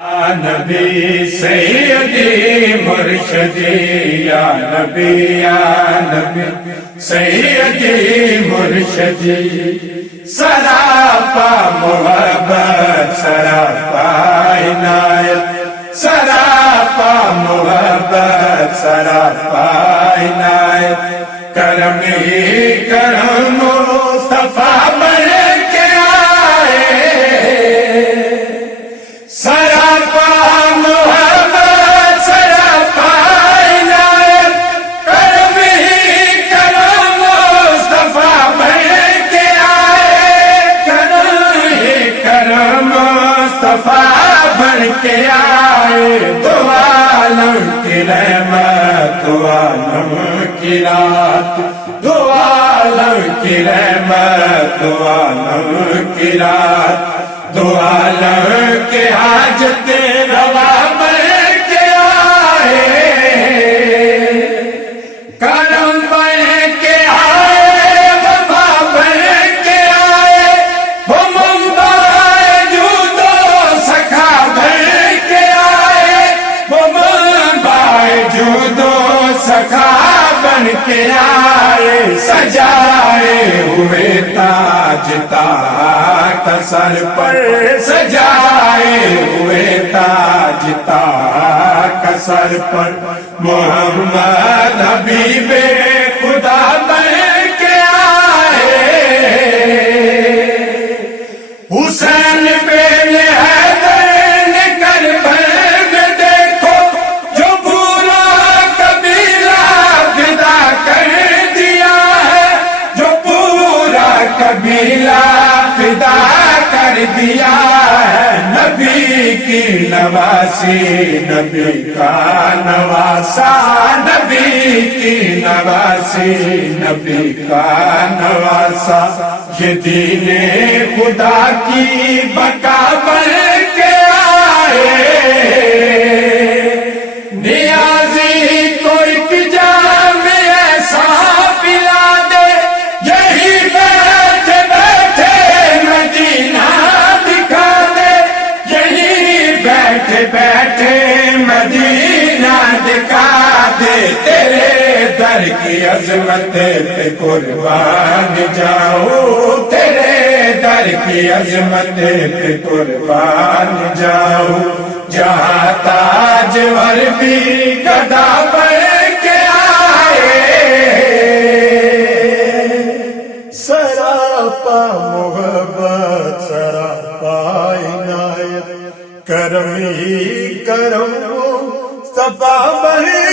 نبی سیدی مرشدی یا نبی سیدی مرشدی سراپا محبت سراپا عنایت سراپا محبت سراپا عنایت کرم ہی کرم مصطفیٰ بن کے آئے سراپا محبت سراپا عنایت کرم ہی کرم مصطفیٰ بن کے آئے کرم ہی کرم مصطفیٰ بن کے آئے دو عالم کی رحمت دو عالم کی رات دو عالم کی رحمت دو عالم کی رات دو عالم کے حاجت روا بن کے آئے کرم بن کے آئے وفا بن کے آئے وہ منبع جود و سخا بن کے آئے وہ منبع جود و سخا بن کے آئے سجائے ہوئے تاج تاج سر پر سجائے ہوئے تاج تاج سر پر محمد حبیب خدا بن کے آئے حسین بن حیدر نے کربلا میں دیکھو جو پورا قبیلہ فدا کر دیا ہے جو پورا قبیلہ فدا کر دیا ہے نبی کی نواسی نبی کا نواسا نبی کی نواسی نبی کا نواسا یہ دین خدا کی بقا بن کے آئے نیازی کو ایک جام ایسا پلا دے یہی بیٹھے بیٹھے مدینہ دکھا دے یہی بیٹھے بیٹھے مدینہ دکھا دے تیرے در کی عظمت پہ قربان جاؤ تیرے در کی عظمت پہ قربان جاؤ جہاں تاجور بھی گدا بن کے آئے سراپا محبت سراپا عنایت کرم ہی کرم مصطفیٰ بن